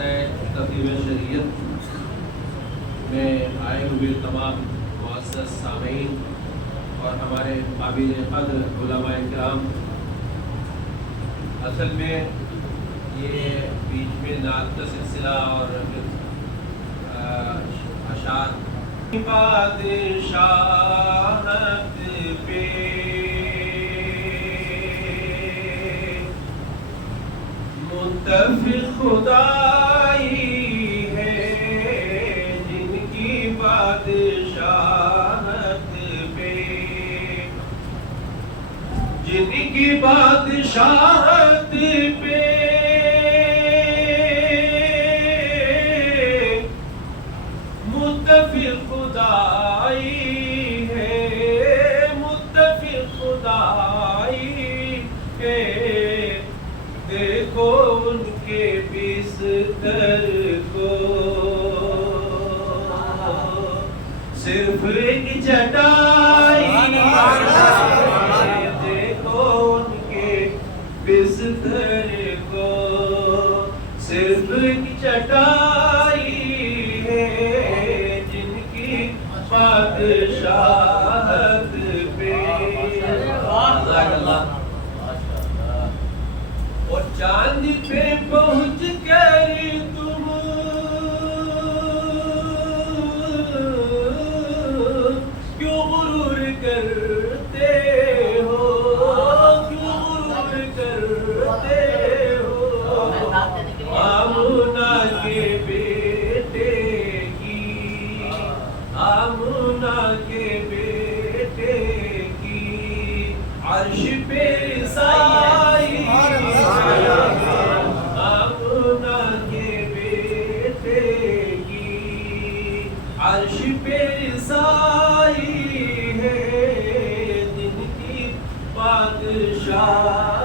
جلسہ تفہیم شریعت میں آئے ہوئے تمام معزز سامعین اور ہمارے قابل قدر علماء کرام، اصل میں یہ بیچ میں نعت کا سلسلہ اور اشعار بادشاہت پہ متفق خدائی ہے جن کی بادشاہت پہ، جن کی بادشاہت پہ متفق خدائی ہے، متفق خدائی ہے۔ دیکھو ان کے بستر کو، صرف ایک چٹائی ہے۔ دیکھو ان کے بستر کو، صرف ایک چٹائی ہے جن کی بادشاہت پہ۔ اور چاند پہ پہنچ کر تم کیوں غرور کرتے ہو، کیوں غرور کرتے ہو؟ آمنہ کے بیٹے کی، آمنہ کے بیٹے کی عرش پہ رسائی، آمنہ کے بیٹے کی عرش پہ رسائی ہے جن کی بادشاہ